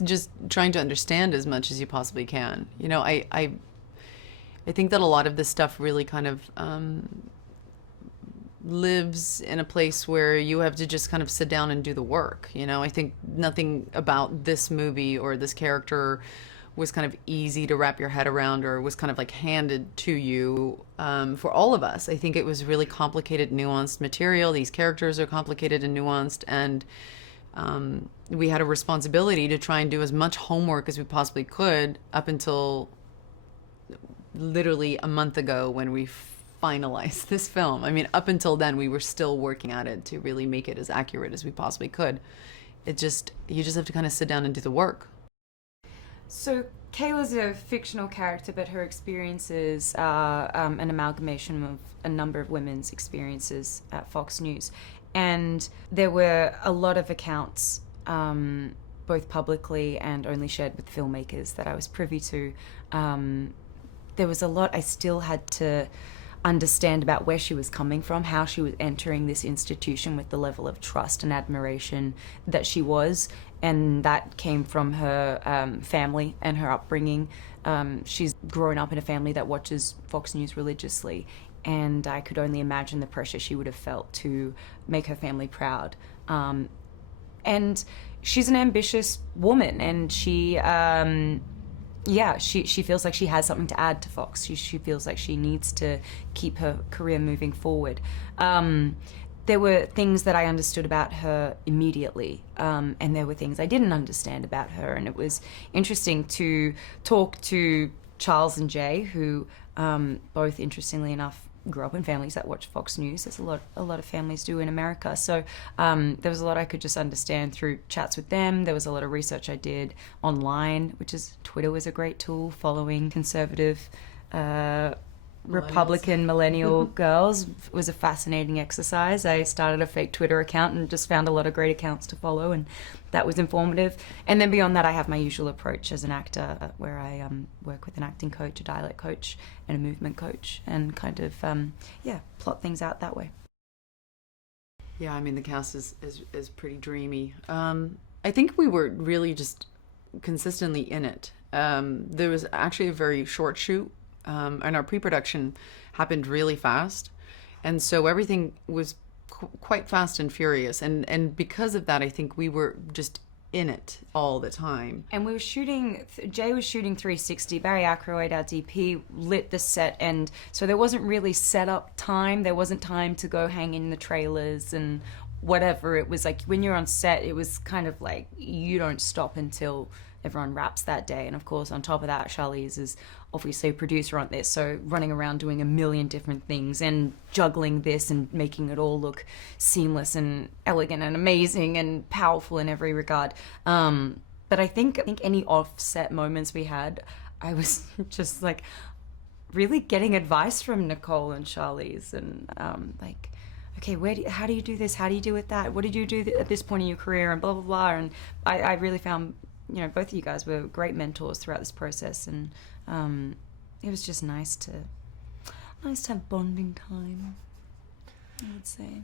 it's just trying to understand as much as you possibly can. You know, I think that a lot of this stuff really kind of lives in a place where you have to just kind of sit down and do the work. You know, I think nothing about this movie or this character was kind of easy to wrap your head around or was kind of like handed to you for all of us. I think it was really complicated, nuanced material. These characters are complicated and nuanced, and we had a responsibility to try and do as much homework as we possibly could up until literally a month ago when we finalized this film. I mean, up until then, we were still working at it to really make it as accurate as we possibly could. You just have to kind of sit down and do the work. So Kayla's a fictional character, but her experiences are an amalgamation of a number of women's experiences at Fox News. And there were a lot of accounts, both publicly and only shared with filmmakers, that I was privy to. There was a lot I still had to understand about where she was coming from, how she was entering this institution with the level of trust and admiration that she was, and that came from her family and her upbringing. She's grown up in a family that watches Fox News religiously, and I could only imagine the pressure she would have felt to make her family proud. And she's an ambitious woman, and she feels like she has something to add to Fox. She feels like she needs to keep her career moving forward. There were things that I understood about her immediately, and there were things I didn't understand about her. And it was interesting to talk to Charles and Jay, who both, interestingly enough, grew up in families that watch Fox News, as a lot of families do in America. So there was a lot I could just understand through chats with them. There was a lot of research I did online, which is Twitter was a great tool, following conservative Republican millennial girls was a fascinating exercise. I started a fake Twitter account and just found a lot of great accounts to follow, and that was informative. And then beyond that, I have my usual approach as an actor, where I work with an acting coach, a dialect coach, and a movement coach, and kind of plot things out that way. Yeah, I mean, the cast is pretty dreamy. I think we were really just consistently in it. There was actually a very short shoot, and our pre-production happened really fast, and so everything was quite fast and furious, and because of that, I think we were just in it all the time. And we were shooting, Jay was shooting 360, Barry Ackroyd, our DP, lit the set, and so there wasn't really setup time. There wasn't time to go hang in the trailers and whatever. It was like, when you're on set, it was kind of like, you don't stop until everyone wraps that day. And of course, on top of that, Charlize is obviously a producer on this, so running around doing a million different things and juggling this and making it all look seamless and elegant and amazing and powerful in every regard. But I think any offset moments we had, I was just like really getting advice from Nicole and Charlize, and like, okay, how do you do this? How do you do with that? What did you do at this point in your career? And blah, blah, blah. And I really found, you know, both of you guys were great mentors throughout this process, and it was just nice to have bonding time, I would say.